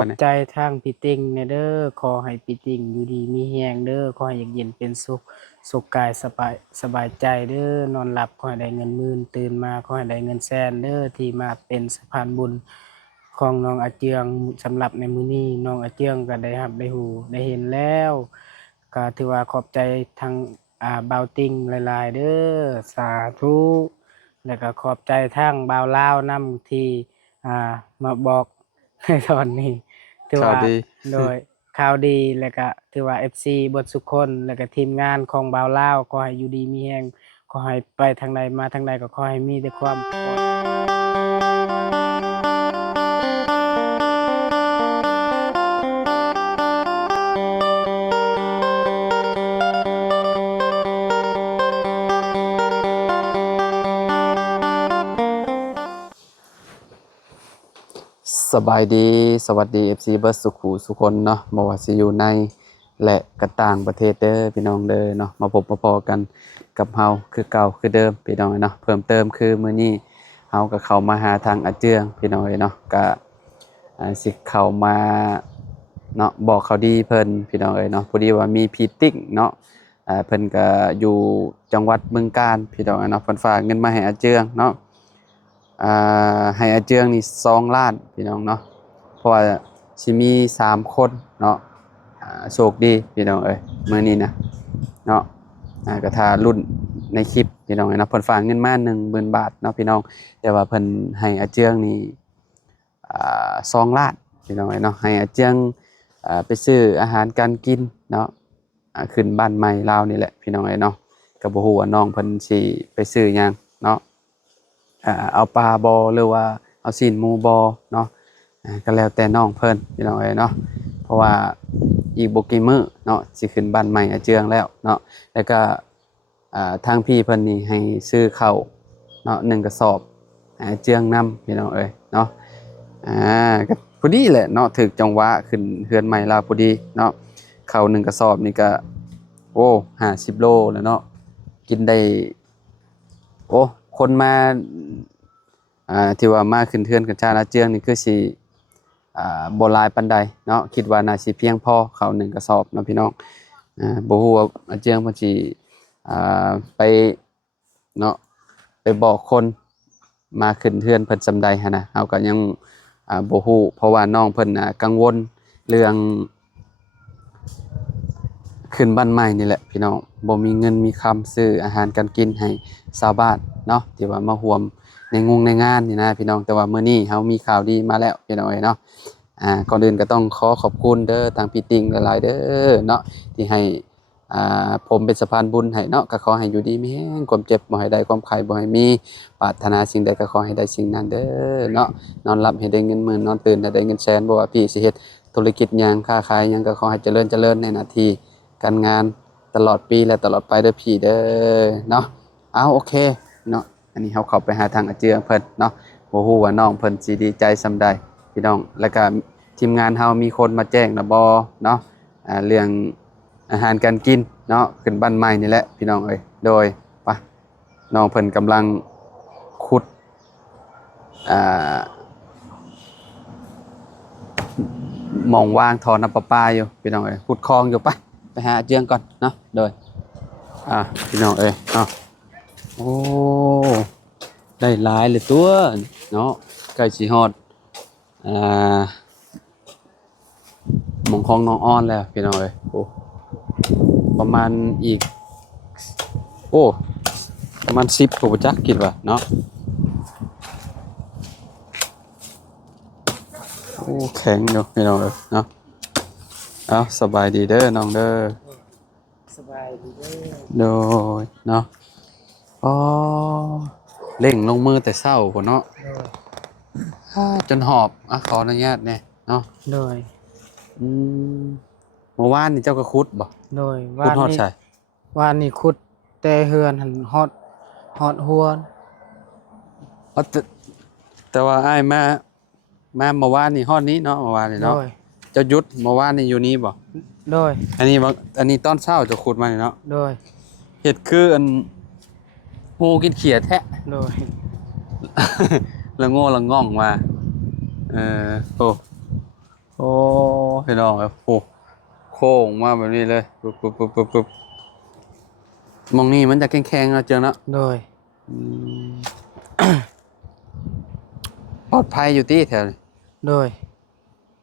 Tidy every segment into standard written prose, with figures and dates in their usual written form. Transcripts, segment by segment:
อบบัดนี้ใจทางพี่ติงเด้อขอให้พี่ติงอยู่ดีมีแรงเด้อขอให้อยู่เย็นเป็นสุขสุขกายสบายใจเด้อนอนหลับขอให้ได้เงินหมื่นตื่นมาขอให้ได้เงินแสนเด้อที่มาเป็นสะพานบุญของน้องอาเจืองสำหรับในมื้อนี้น้องอาเจืองก็ได้รับได้ฮู้ได้เห็นแล้วก็ถือว่าขอบใจทางบ่าวติงหลายๆเด้อสาธุแล้วก็ขอบใจทางบ่าวลาวนำที่อ่ามาบอก ในตอนนี้ถือว่าข่าวดีโดยข่าวดีแล้วก็ถือว่า FC เบิดสุกคนแล้วก็ทีมงานของบ่าวลาวขอให้อยู่ดีมีแรงขอให้ไปทางใดมาทางใดก็ขอให้มีแต่ความปลอดสบายดีสวัสดี FC เบิร์ดสุขุสุคนเนาะบ่ว่าสิอยู่ในและก็ต่างประเทศเด้อพี่น้องเด้อเนาะมาพบมาพอกันกับเฮาคือเก่าคือเดิมพี่น้องเนาะเพิ่มเติมคือมื้อนี้เฮาก็เข้ามาหาทางอาเจืองพี่น้องเนาะก็สิเข้ามาเนาะบอกเขาวดีเพิ่นพี่น้องเนาะพอดีว่ามีพี่ติ๊กเนาะเพิ่นก็อยู่จังหวัดบึงกาฬพี่น้องเนาะเพิ่นฝากเงินมาให้อาเจืองเนาะ ให้อาเจืองนี่2ล้านพี่น้องเนาะเพราะว่าสิมี3คนเนาะโชคดีพี่น้องมื้อนี้นะเนาะก็ถ้ารุ่นในคลิปพี่น้องเนาะเพิ่นฝากเงินมา10,000 บาทเนาะพี่น้องแต่ว่าเพิ่นให้อาเจืองนี่2ล้านพี่น้องเนาะให้อาเจืองไปซื้ออาหารการกินเนาะขึ้นบ้านใหม่ลาวนี่แหละพี่น้องเนาะก็บ่ฮู้ว่าน้องเพิ่นสิไปซื้อหยังเนาะ เอาปลาบอหรือว่าเอาซีนหมูบอเนาะก็แล้วแต่น้องเพิ่นพี่น้องเนาะเพราะว่าอีกบ่กี่มื้อเนาะสิขึ้นบ้านใหม่อาเจืองแล้วเนาะแล้วก็ทางพี่เพิ่นนี่ให้ซื้อข้าวเนาะ1กระสอบอาเจืองนํพี่น้องเนาะอ่าก็พอดีแหละเนาะถึกจังหวะขึ้นเฮือนใหม่ลาวพอดีเนาะข้าว1กระสอบนี่ก็โอ้50 โลแล้วเนาะกินได้โอ้คนมาที่ว่ามาขึ้นเทือนกันชาติอาเจืองนี่คือสิบ่หลายปานใดเนาะคิดว่าน่าสิเพียงพอข้าว1กระสอบเนาะพี่น้องบ่ฮู้ว่าอาเจืองเพิ่นสิไปเนาะไปบอกคนมาขึ้นเทือนเพิ่นซำใดหันน่ะเฮาก็ยังบ่ฮู้เพราะว่าน้องเพิ่นกังวลเรื่องขึ้นบ้านใหม่นี่แหละพี่น้องบ่มีเงินมีคำซื้ออาหารการกินให้ชาวบ้านเนาะที่ว่ามาร่วมในงานนี่นะพี่น้องแต่ว่ามื้อนี้เฮามีข่าวดีมาแล้วพี่น้องเนาะก่อนอื่นก็ต้องขอขอบคุณเด้อทางพี่ติงหลายๆเด้อเนาะที่ให้ผมเป็นสะพานบุญให้เนาะก็ขอให้อยู่ดีมีแรงความเจ็บบ่ให้ได้ความไข้บ่ให้มีปรารถนาสิ่งใดก็ขอให้ได้สิ่งนั้นเด้อเนาะนอนหลับให้ได้เงินหมื่นนอนตื่นให้ได้เงินแสนบ่ว่าพี่สิเฮ็ดธุรกิจหยังค้าขายหยังก็ขอให้เจริญในหน้าที่การงานตลอดปีและตลอดไปเด้อพี่เด้อเนาะเอาโอเคเนาะอันนี้เฮาเข้าไปหาทางอาเจือเพิ่นเนาะบ่ฮู้ว่าน้องเพิ่นสิดีใจส่ำใดพี่น้องแล้วก็ทีมงานเฮามีคนมาแจ้งแล้วบ่เนาะเรื่องอาหารการกินเนาะขึ้นบ้านใหม่นี่แหละพี่น้องโดยไปน้องเพิ่นกำลังขุดอ่าหม่องวางท่อน้ำประปาอยู่พี่น้องขุดคลองอยู่ไปหาอาเจืองก่อนเนาะโดยพี่น้องเนาะโอ้ได้หลายเลยตัวเนาะใกล้สิฮอดอ่าหม่องของน้องอ้อนแล้วพี่น้องโอ้ประมาณอีกโอ้ประมาณ10กว่าจักคิดว่าเนาะโอ้แข็งอยู่พี่น้องเนาะเอาสบายดีเด้อน้องเด้อสบายดีเด้อโดยเนาะอ๋อเร่งลงมือแต่เช้าพุ่นเนาะโดยจนหอบขออนุญาตแน่เนาะโดยอืมเมื่อวานนี่เจ้าก็คุดบ่โดยคุดฮอดใช่วานนี้ขุดแต่เฮือนหันฮอดหัวแต่ว่าอ้ายมาเมื่อวานนี่ฮอดนี้เนาะเมื่อวานนี่โดเนาะยเจ้าหยุดเมื่อวานนี่อยู่นี่บ่โดยอันนี้ตอนเช้าเจะขุดมานี่เนาะโดยเฮ็ดคืออันงูกินเขียดแท้ โดย ละโง่ละง่องมาโอ้โห โอ้พี่น้องครับโอ้โค้งมาแบบนี้เลยปุ๊บมองนี่มันจะแข็งๆเนาะเจียงเนาะ โดย อืมปลอดภัยอยู่ที่แถวนี้ โดย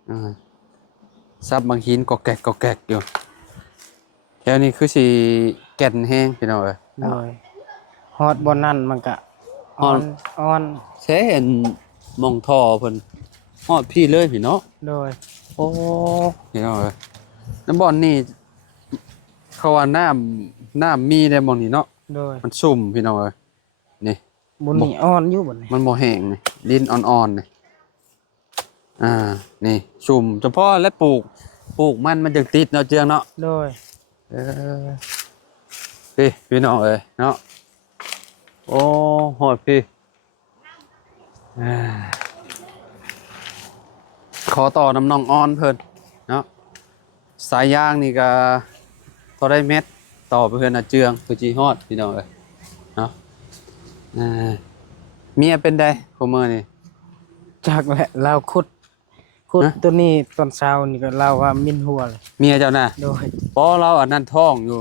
อ่าซับบางหินกอกแกกอยู่แถวนี้คือสิแก่นแห้งพี่น้องเอ้ย โดยฮอดบ่นั่นมันก็ ฮอด อ่อน แท้เห็นมองท่อเพิ่นฮอดพี่เลยพี่เนาะ โดย โอ้พี่น้องเอ้ยน้ำบ่อนนี่เขาว่าน้ำมีได้หม่องนี้เนาะ โดย มันซุ่มพี่น้องเอ้ยนี่ บนนี้อ่อนอยู่บนนี้ มันบ่แห้งนี่ดินอ่อนๆนี่นี่ซุ่มเฉพาะและปลูกมันจึงติดเนาะเจืองเนาะ โดย เออพี่น้องเอ้ยเนาะโอ้โหดพี่อ่าขอต่อน้ำนองอ้อนเพิ่นเนาะสายยางนี่ก็พอได้เม็ดต่อไปเพิ่นน่ะเจืองคือจีฮอดพี่น้องเอ้ยเนาะเมียเป็นไดคุมื้อนี่ จากแหละเราขุด ฮะ ตัวนี้ตอนเช้านี่ก็เราว่ามินหัวเลย เมียเจ้าน่ะ โดย เพราะเราอันนั้นท้องอยู่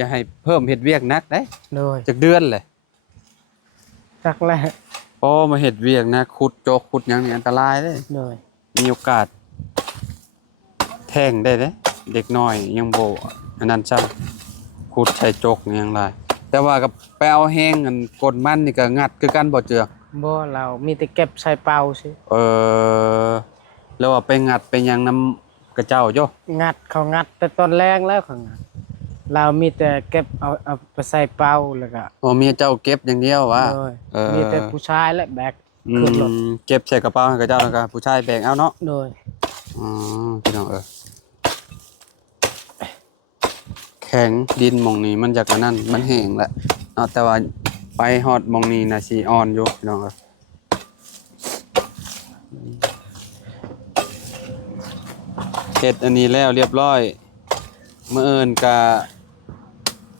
จะให้เพิ่มเฮ็ดเวียกหนักเด้ โดย จักเดือนเลย จากแหละ พอมาเฮ็ดเวียกนะขุดโจกขุดหยังนี่อันตรายเด้ โดย มีโอกาสแทงได้เด้เด็กน้อยยังโบอันนั้นซ้ำขุดใส่จกนี่ยังไรแต่ว่ากับไปเอาแห้งอันกดมันนี่ก็งัดคือกันบ่เจือ บ่เรามีแต่เก็บใส่เป่าซิ เออแล้วว่าไปงัดไปหยังน้ำกระเจ้าโย งัดเขางัดแต่ตอนแรกแล้วเขางัดเรามีแต่เก็บเอาไปใส่เป่าแล้วก็ พอเมียเจ้าเก็บอย่างเดียวว่า โดย เออ มีแต่ผู้ชายและแบก อื ขึ้นรถ มเก็บใส่กระเป๋าให้กระเจ้าแล้วก็ผู้ชายแบกเอาเนาะ โดย อ๋อพี่น้องแข็งดินหม่องนี้มันจากอันนั้นมันแห้งแหละเนาะแต่ว่าไปฮอดหม่องนี้น่ะสิอ่อนอยู่พี่น้องเฮ็ดอันนี้แล้วเรียบร้อยมื้ออื่นก็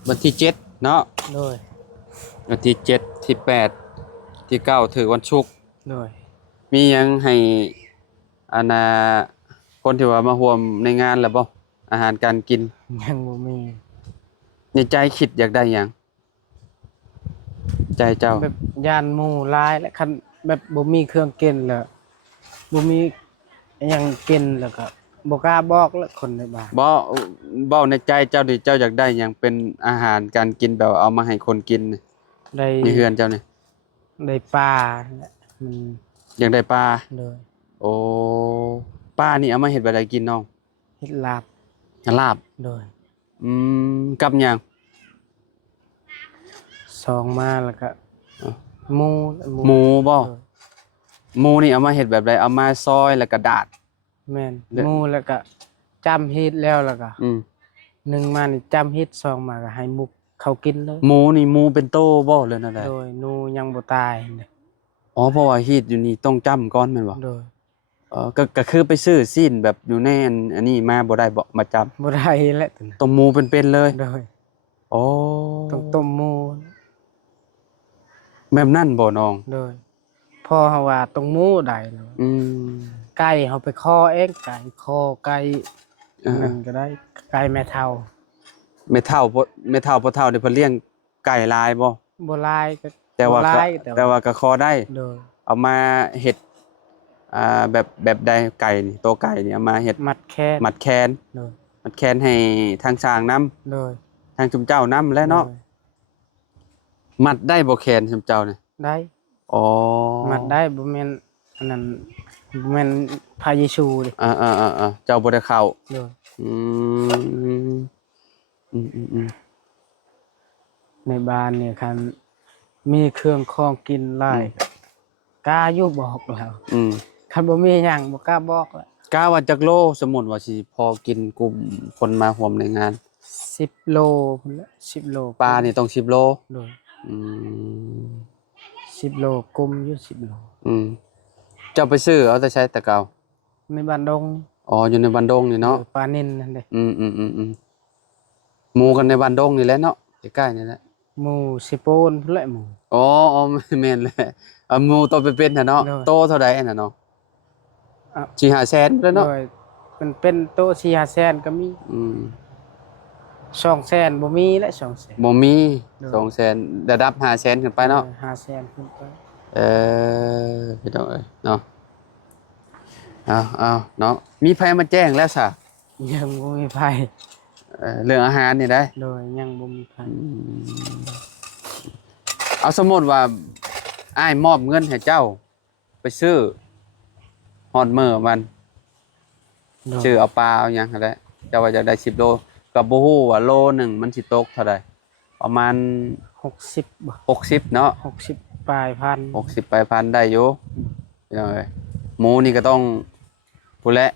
วันที่7เนาะ โดย วันที่7ที่8ที่9ถือวันศุกร์ โดย มีหยังให้อาณาคนที่ว่ามาร่วมในงานแล้วบ่อาหารการกิน ยังบ่มี ในใจคิดอยากได้หยังใจเจ้า แบบยานหมู่หลายและคันแบบบ่มีเครื่องกินแล้วบ่มีอิหยังกินแล้วก็บ่กล้าบอกแล้วคนในบ้าน บ่ในใจเจ้าดิเจ้าอยากได้หยังเป็นอาหารการกินแบบเอามาให้คนกินนี่ ได้ ในเฮือนเจ้านี่ ได้ปลาและมัน อยากได้ปลา โดย โอ้ปลานี่เอามาเฮ็ดแบบใดกินน้อง เฮ็ดลาบ ลาบ โดย กับหยัง ซองมาแล้วก็ เอ้า หมู หมูบ่ โดย หมูนี่เอามาเฮ็ดแบบใดเอามาซอยแล้วก็ดาด แม่น เด้อ หมูแล้วก็จำเฮ็ดแล้วแล้วก็ อืม หนึ่งมานี่จำเฮ็ดซองมาก็ให้มุกเขากินเลย หมูนี่หมูเป็นโตบ่เลยนั่นแหละ โดยหนูยังบ่ตายเลย อ๋อเพราะว่าฮีตอยู่นี่ต้องจ้ำก่อนแม่นบ่ โดย ก็คือไปซื้อซีนแบบอยู่ในอันนี้มาบ่ได้บ่มาจับ บ่ได้แหละตัวนั้น ต้มหมูเป็นๆเลย โดย โอ้ ต้องต้มหมู แบบนั้นบ่น้อง โดยพ่อเฮาว่าต้องหมูได้แล้ว อืม ไก่เฮาไปคอเองไก่คอไก่ เออ นั่นก็ได้ไก่แม่เฒ่า แม่เฒ่าพ่อเฒ่านี่เพิ่นเลี้ยงไก่ลายบ่ บ่หลายก็ แต่ว่า บ่ห ก็ ลาย แต่ว่าก็คอได้ โดย เอามาเฮ็ดแบบใดไก่นี่ตัวไก่นี่เอามาเฮ็ด มัดแคน มัดแคน โดย มัดแคนให้ทางช้างนำ โดย ทางชุมเจ้านำและเนาะ โดย มัดได้บ่แคนชุมเจ้านี่ ได้ อ๋อ มัดได้บ่แม่นอันนั้นบ่แม่นพระเยซูดิ เจ้าบ่ได้เข้า โดย อืมอืม ในบ้านเนี่ยคันมีเครื่องของกินหลายกล้าอยู่บอกแล้ว อืม คันบ่มีหยังบ่กล้าบอกแล้ว กาว่าจักโลสมมุติว่าสิพอกินกลุ่มคนมาร่วมในงาน 10 โลพุ่นละ10 โล ปลานี่ต้อง10โล โดย อืม 10 โลกุมอยู่10 โล อืมเจ้าไปซื้อเอาแต่ใช้แต่เก่า ในบ้านดง อ๋ออยู่ในบ้านดงนี่เนาะ ปลานิลนั่นเด้ หมู่กันในบ้านดงนี่แหละเนาะใกล้ๆนี่แหละ หมู่สิโปนพุ่นละหมู่ อ๋อแม่นแหละหมู่โตเป็นๆน่ะเนาะ โดย โตเท่าใดน่ะเนาะ อ่ะ 4-5แสนพุ่นแหละเนาะ โดย มันเป็นโต๊ะ4-5แสนก็มี อืม 200,000บ่มีและ200,000บ่มี โดย 200,000ระดับ500,000ขึ้นไปเนาะ 500,000ขึ้นไป เออพี่น้องเอ้ยเนาะเอาเนาะมีไผมาแจ้งแล้วซะ ยังบ่มีไผ เรื่องอาหารนี่ได้ โดยยังบ่มีไผ เอาสมมุติว่าอ้ายมอบเงินให้เจ้า ไปซื้อฮอดมื้อมัน โดย ชื่อเอาปลาเอาหยังหั่นแหละเจ้าว่าจะได้10โลก็บ่ฮู้ว่าโลหนึงมันสิตกเท่าใดประมาณ60บ่ 60เนาะ 60ปลายพัน 60ไปพันได้อยู่พี่น้องเอ้ยหมูนี่ก็ต้องพู้นแหละ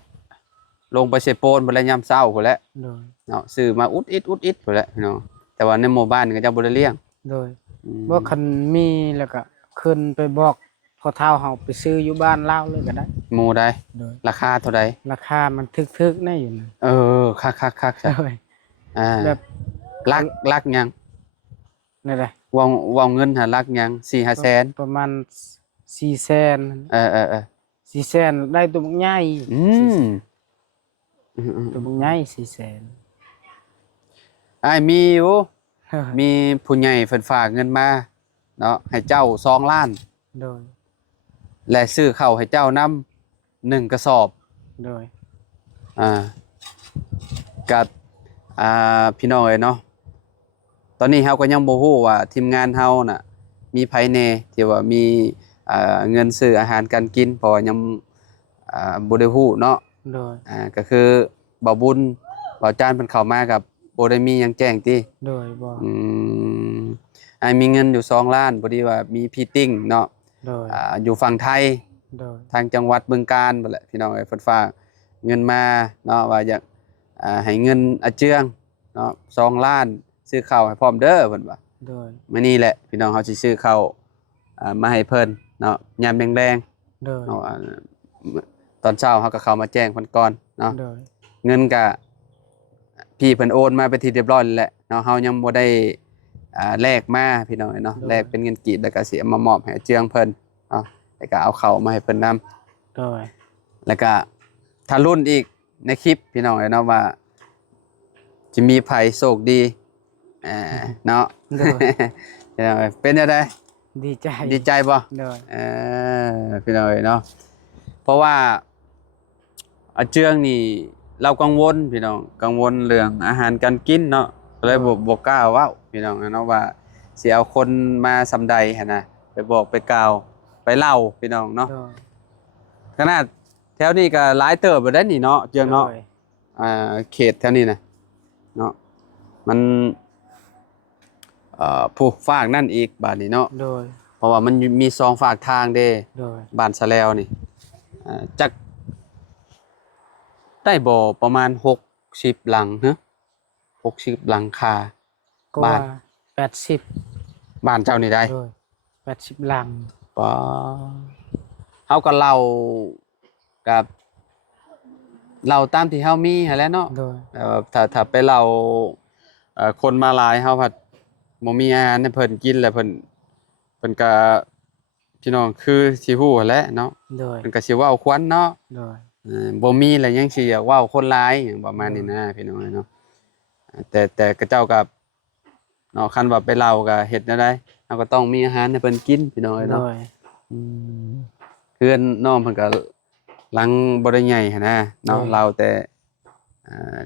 ลงไปเสโปนพุ่นแหละยามเช้าพุ่นแหละ โดย เนาะซื้อมาอุดอิดพุ่นแหละพี่น้องแต่ว่าในหมู่บ้านนี่ก็จะบ่ได้เลี้ยง โดย อืม บ่คันมีแล้วก็ขึ้นไปบอกพ่อเฒ่าเฮาไปซื้ออยู่บ้านลาวเลยก็ได้ หมูได้ โดย ราคาเท่าใด ราคามันถึกๆแน่อยู่นะ เออคักๆๆ โด ซะ ย อ่า แบบ ลักหยัง นั่นแหละ เว้าเงินหาลักหยัง 4-5 แสน ประมาณ400,000 เออ 400,000ได้ตัวบักใหญ่ อืม ตัวบักใหญ่400,000 อ้ายมีอยู่ โดย มีผู้ใหญ่เพิ่นฝากเงินมาเนาะให้เจ้า2ล้าน โดย และซื้อข้าวให้เจ้านำ1กระสอบ โดย กับพี่น้องเอ้ยเนาะตอนนี้เฮาก็ยังบ่ฮู้ว่าทีมงานเฮาน่ะมีไผแน่ที่ว่ามีเงินซื้ออาหารการกินเพราะว่ายังบ่ได้ฮู้เนาะ โดย ก็คือบ่าวบุญบ่าวจานเพิ่นเข้ามากับบ่ได้มีหยังแจ้งติ โดยบ่ อืมมีเงินอยู่2ล้านพอดีว่ามีพีติ้งเนาะ โดย อยู่ฝั่งไทย โดย ทางจังหวัดบึงกาฬนั่นแหละพี่น้องเอ้ยเพิ่นฝากเงินมาเนาะว่าอยากให้เงินอาเจืองเนาะ2ล้านซื้อข้าวให้พร้อมเด้อเพิ่นว่า โดย มื้อนี้แหละพี่น้องเฮาสิซื้อข้าวมาให้เพิ่นเนาะยามแรง โดย ๆเนาะตอนเช้าเฮาก็เข้ามาแจ้งเพิ่นก่อนเนาะ โดย เงินก็พี่เพิ่นโอนมาเป็นที่เรียบร้อยแล้วแหละเนาะเฮายังบ่ได้แลกมาพี่น้องเนาะแลกเป็นเงินกีบแล้วก็สิเอามามอบให้อาเจืองเพิ่นเนาะแล้วก็เอาข้าวมาให้เพิ่นนำ โดย แล้วก็ถ้ารุ่นอีกในคลิปพี่น้องเนาะว่าจะมีไผโชคดีเนาะ โดย พี่น้องเป็นจังได๋ ดีใจ ดีใจบ่ โดย พี่น้องเนาะเพราะว่าอาเจืองนี่เรากังวลพี่น้องกังวลเรื่องอาหารการกินเนาะก็เลยบ่กล้าเว้าพี่น้องเนาะว่าสิเอาคนมาซำใดหั่นน่ะไปบอกไปกล่าวไปเล่าพี่น้องเนาะ โดย ขนาดแถวนี้ก็หลายเติบบ่ได้นี่เนาะเจืองเนาะ โดย เขตแถวนี้นะเนาะมันผู้ฝากนั่นอีกบาดนี้เนาะ โดย เพราะว่ามันมี2ฝากทางเด้ โดย บ้านสะแลวนี่จักได้บ่ประมาณ60หลังฮะ60หลังคา ก็ บ้าน 80 บ้านเจ้านี่ได้ โดย80หลัง ป้าเฮาก็เล่ากับเล่าตามที่เฮามีหั่นแหละเนาะ โดย ถ้าไปเล่าคนมาหลายเฮาผัดบ่มีอาหารให้เพิ่นกินแล้วเพิ่นก็พี่น้องคือสิฮู้หั้นแหละเนาะ โดย เพิ่นก็สิเว้าควนเนาะ โดย บ่มีแล้วยังสิอยากเว้าคนหลายหยังประมาณนี้นะพี่น้องเนาะแต่กระเจ้าก็เนาะคันว่าไปเล่าก็เฮ็ดแนวใดเฮาก็ต้องมีอาหารให้เพิ่นกินพี่น้อง โด เนาะ ย อืมเพื่อนน้องเพิ่นก็หลังบ่ได้ใหญ่หันนะเนาะเราแต่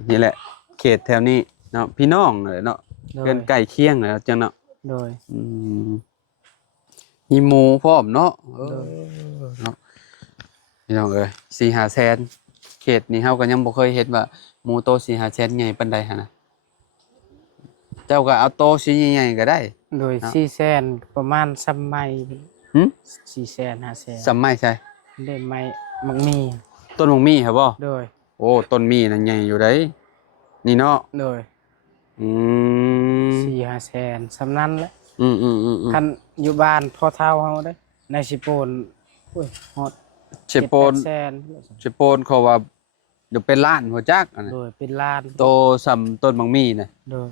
นี่แหละเขตแถวนี้เนาะพี่น้องนั่นแหละเนาะ โดย เพื่อนใกล้เคียงนั่นแหละจังเนาะ โดย อืมมีหมูพร้อมเนาะเนาะพี่น้องเอ้ย4-5แสนเขตนี้เฮาก็ยังบ่เคยเห็นว่าหมูโต4-5แสนใหญ่ปานใดหั่นน่ะเจ้าก็เอาโตสิใหญ่ๆก็ได้ โดย เนาะ 400,000ประมาณสมัย หึ 400,000 500,000 สำไม้ใช่ ได้ไม้มักมี ต้นมงมีครับบ่ โดย โอ้ต้นมีนั่นใหญ่อยู่เด้นี่เนาะ โดย อืม 4-500,000สำนั้นแหละ อืม คันอยู่บ้านพ่อเฒ่าเฮาเด้ในสิโปนโอ้ยฮอด เชโปน 7-8แสน เชโปนเขาว่าเดี๋ยวเป็นล้านหัวจักอันน่ะ โดยเป็นล้าน โตสำต้นบางมีน่ะ โดย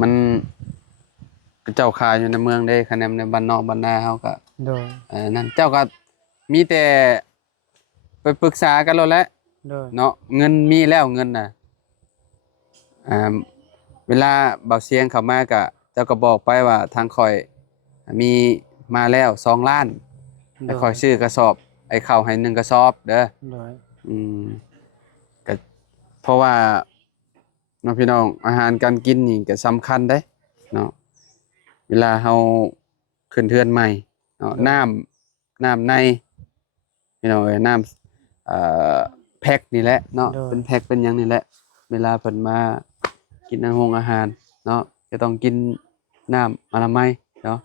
มันเจ้าขายอยู่ในเมืองเด้คะแนนในบ้านนอกบ้านนาเฮาก็ โดย นั่นเจ้าก็มีแต่ ไปปรึกษากันแล้วแหละ โดย เนาะเงินมีแล้วเงินน่ะอ่าเวลาเบาเสียงเข้ามาก็เจ้าก็บอกไปว่าทางข่อยมีมาแล้ว2ล้านให้ข่อยซื้อกระสอบไอ้ข้าวให้1กระสอบเด้อ โดย อืมก็เพราะว่าเนาะพี่น้องอาหารการกินนี่ก็สำคัญเด้เนาะเวลาเฮาขึ้นเทือนใหม่เนาะน้ำในพี่น้องเอ้ยน้ำแพ็คนี่แหละเนาะเป็นแพ็คเป็นหยังนี่แหละเวลาเพิ่นมากินอาหารเนาะจะต้องกินน้ำอนามัยเนาะ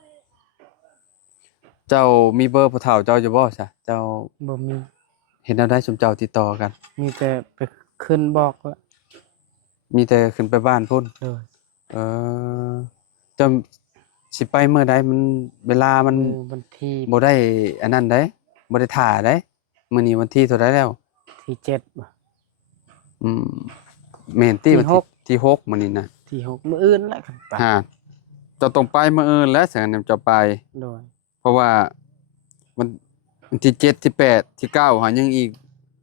เจ้ามีเบอร์ผู้เฒ่าเจ้าอยู่บ่ซะเจ้า บ่มี เห็นแนวใดซุมเจ้าติดต่อกัน มีแต่ไปขึ้นบอกละ มีแต่ขึ้นไปบ้านพุ่น โดย เออจะสิไปเมื่อใดมันเวลามัน วันที่ บ่ได้อันนั้นได้บ่ได้ท่าได้มื้อนี้วันที่เท่าใดแล้ว ที่7บ่ อืมแม่นติ ที่ วัน หก ที่6มื้อนี้นะ ที่6มื้ออื่นแหละครับไป ฮะเจะต้องไปมื้ออื่นแล้วสันนำจะไป โดย เพราะว่าวันที่7ที่8ที่9หายังอีก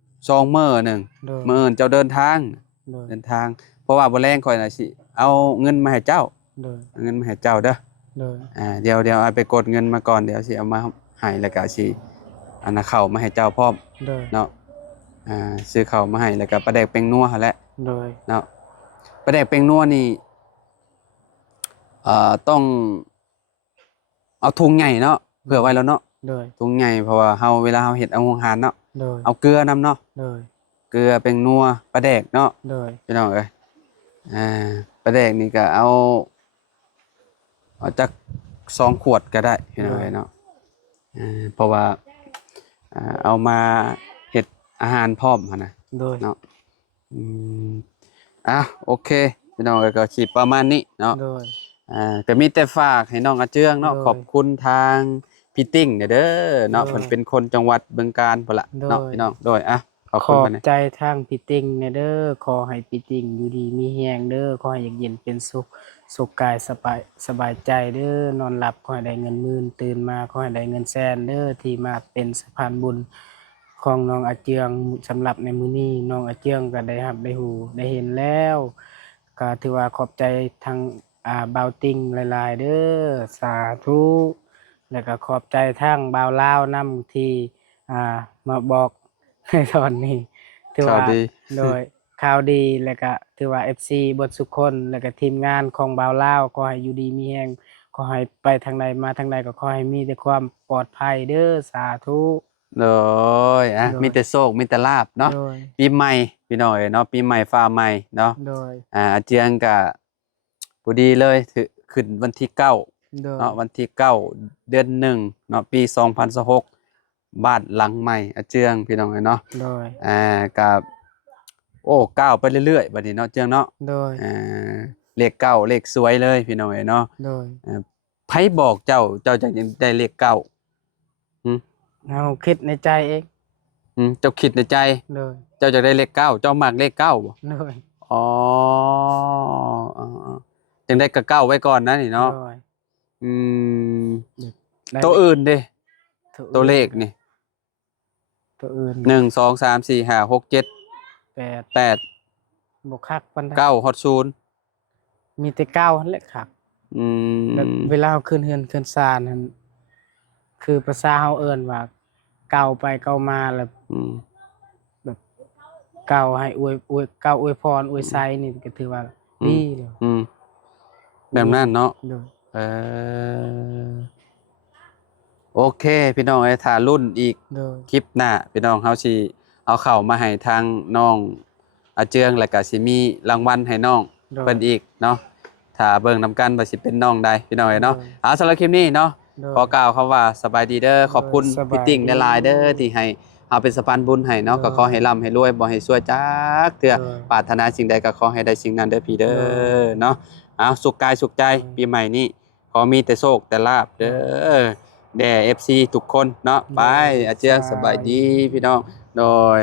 2มื้อหนึง โดย มื้ออื่นเจ้าเดินทาง โดย เดินทาง เพราะว่าบ่แรงข่อยน่ะสิเอาเงินมาให้เจ้า โดย เอาเงินมาให้เจ้าเด้อ โดย เดี๋ยวเอาไปกดเงินมาก่อนเดี๋ยวสิเอามาให้แล้วก็สิอันน่ะเข้าวมาให้เจ้าพร้อม โดย เนาะซื้อข้าวมาให้แล้วก็ปลาแดกเป็งนัวหั่นแหละ โดย เนาะปลาแดกเป็งนัวนี่ต้องเอาถุงใหญ่เนาะเผื่อไว้แล้วเนาะ โดย ถุงใหญ่เพราะว่าเวลาเฮาเฮ็ดเอาอาหารเนาะ โดย เอาเกลือนำเนาะ โดย เกลือเป็งนัวปลาแดกเนาะ โดย พี่น้องเอ้ยปลาแดกนี่ก็เอาจัก2ขวดก็ได้พี่น้องเอ้ยเนาะเพราะว่าเอามาเฮ็ดอาหารพร้อมหั่นน่ะ โดย เนาะอืมโอเคพี่น้องก็สิประมาณนี้เนาะ โดย ก็มีแต่ฝากให้น้องอาเจืองเนาะ โดย ขอบคุณทางพี่ติ้งเด้อเนาะ โดย เพิ่นเป็นคนจังหวัดบึงกาฬพุ่นล่ะเนาะ โดย พี่น้องโดยขอบ ข คุณ อบ เพิ่นนะ ใจทางพี่ติงเด้อขอให้พี่ติงอยู่ดีมีแฮงเด้อขอให้เย็นเป็นสุขกายสบายใจเด้อนอนหลับขอให้ได้เงินหมื่นตื่นมาขอให้ได้เงินแสนเด้อที่มาเป็นสะพานบุญของน้องอาเจืองสำหรับในมื้อนี้น้องอาเจืองก็ได้รับได้หูได้เห็นแล้วก็ถือว่าขอบใจทางบ่าวติงหลายๆเด้อสาธุแล้วก็ขอบใจทางบ่าวลาวนํที่มาบอกในตอนนี้ถือ ข่าว ว่า ดี โดยข่าวดีแล้วก็ถือว่า FC เบิดทุกคนแล้วก็ทีมงานของบ่าวลาวขอให้อยู่ดีมีแรงขอให้ไปทางใดมาทางใดก็ขอให้มีแต่ความปลอดภัยเด้อสาธุ โดยโดย มีแต่โชคมีแต่ลาภเนาะ โดย ปีใหม่พี่น้องเอ้ยเนาะปีใหม่ฟ้าใหม่เนาะ โดย อาเจืองก็พอดีเลยถือขึ้นวันที่9 โดย เนาะวันที่9เดือน1เนาะปี2026บ้านหลังใหม่อาเจืองพี่น้องเอ้ยเนาะ โดย กับก้าวไปเรื่อยๆบัดนี้เนาะเจียงเนาะ โดย เลข9เลขสวยเลยพี่น้องเอ้ยเนาะ โดย ไผบอกเจ้าจะได้เลข9เฮาคิดในใจเอง เจ้าคิดในใจ โดย เจ้าจะได้เลข9เจ้ามักเลข9บ่ โดย อ๋อจังได้ก็9ไว้ก่อนนะนี่เนาะ โดย อืม ได้ ตัวอื่นเด้ อื่น ตัวเลขนี่ ตัวอื่น 1 2 3 4 5 6 7 8 8 บ่คักปานใด 9ฮอด0มีแต่เก้าหั่นแหละคัก แบบเวลาเราขึ้นเฮือนขึ้นศาลนั่นคือภาษาเฮาเอิ้นว่าเก่าไปเก่ามาแล้ว แบบเก่าให้เก่าอวยพรอวยไซนี่ก็ถือว่าดีแล้ว แบบนั้นเนาะ โดย เออโอเคพี่น้องไอ้ถ้ารุ่นอีก โดย คลิปหน้าพี่น้องเฮาสิเอาเข้าวมาให้ทางน้องอาเจืองแล้วก็สิมีรางวัลให้น้อง โดย เพิ่นอีกเนาะถ้าเบิ่งนำกันว่าสิเป็นน้องใดพี่น้องเอ้ยเนาะ โดย เอาสำหรับคลิปนี้เนาะ โดย ขอกล่าวคำว่าสบายดีเด้อขอบคุณ สบาย พี่ติ่ง ดี หลายๆเด้อที่ให้เอาเป็นสะพานบุญให้เนาะ โดย ก็ขอให้ร่ำให้รวยบ่ให้ซวยจักเทื่อ โดย ปรารถนาสิ่งใดก็ขอให้ได้สิ่งนั้นเด้อพี่เด้ โด อย เนาะเอาสุขกายสุขใจ โดย ปีใหม่นี้ขอมีแต่โชคแต่ลาภเด้อแด่ FC ทุกคนเนาะไปอาเจียงสบายดีพี่น้องโดย